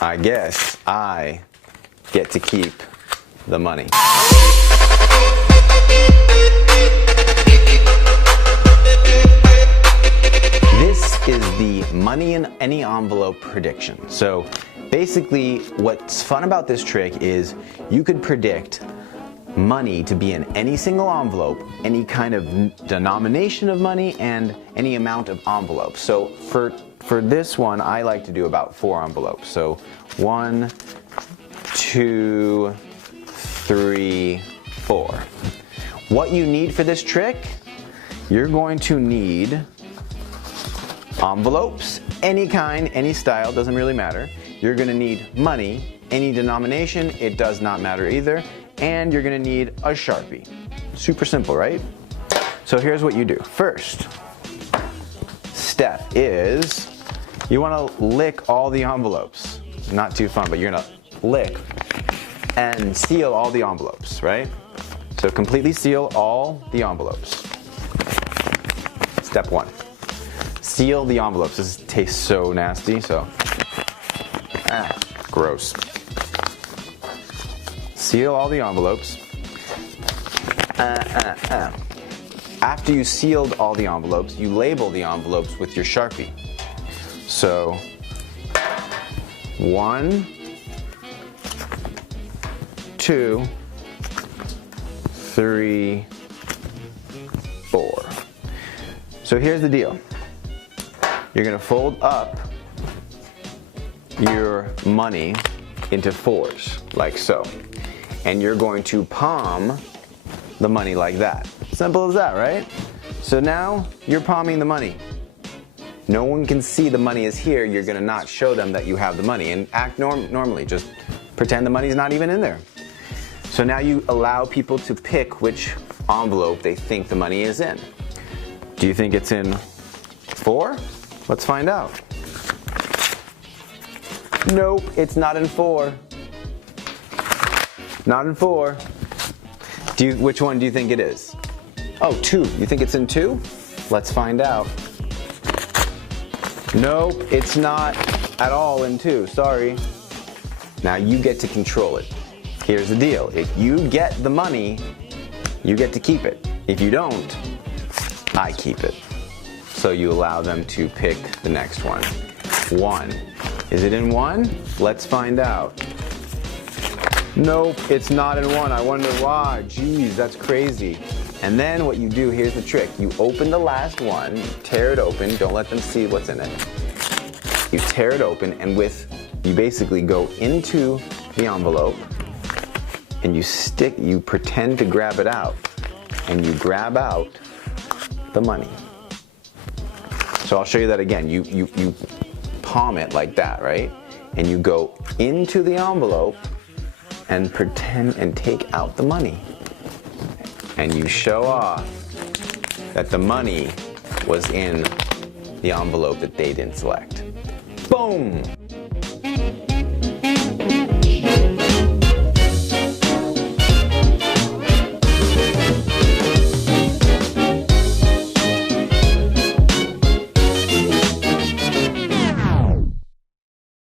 I guess I get to keep the money. This is the money in any envelope prediction. So basically what's fun about this trick is you could predict money to be in any single envelope, any kind of denomination of money, and any amount of envelopes. So for this one, I like to do about 4 envelopes. So 1, 2, 3, 4. What you need for this trick, you're going to need envelopes, any kind, any style, doesn't really matter. You're gonna need money, any denomination, it does not matter either. And you're gonna need a Sharpie. Super simple, right? So here's what you do. First step is you wanna lick all the envelopes. Not too fun, but you're gonna lick and seal all the envelopes, right? So completely seal all the envelopes. Step 1. Seal the envelopes. This tastes so nasty, so gross. Seal all the envelopes. After you sealed all the envelopes, you label the envelopes with your Sharpie. So 1, 2, 3, 4. So here's the deal. You're gonna fold up your money into 4s, like so. And you're going to palm the money like that. Simple as that, right? So now you're palming the money. No one can see the money is here. You're gonna not show them that you have the money and act normally. Just pretend the money's not even in there. So now you allow people to pick which envelope they think the money is in. Do you think it's in 4? Let's find out. Nope, it's not in 4. Not in 4. Which one do you think it is? Oh, 2. You think it's in 2? Let's find out. Nope, it's not at all in 2. Sorry. Now you get to control it. Here's the deal. If you get the money, you get to keep it. If you don't, I keep it. So you allow them to pick the next one. 1. Is it in 1? Let's find out. Nope, it's not in 1. I wonder why. Jeez, that's crazy. And then what you do, here's the trick. You open the last one, you tear it open, don't let them see what's in it. You tear it open, and you basically go into the envelope and you pretend to grab it out, and you grab out the money. So I'll show you that again. You palm it like that, right? And you go into the envelope and pretend and take out the money. And you show off that the money was in the envelope that they didn't select. Boom!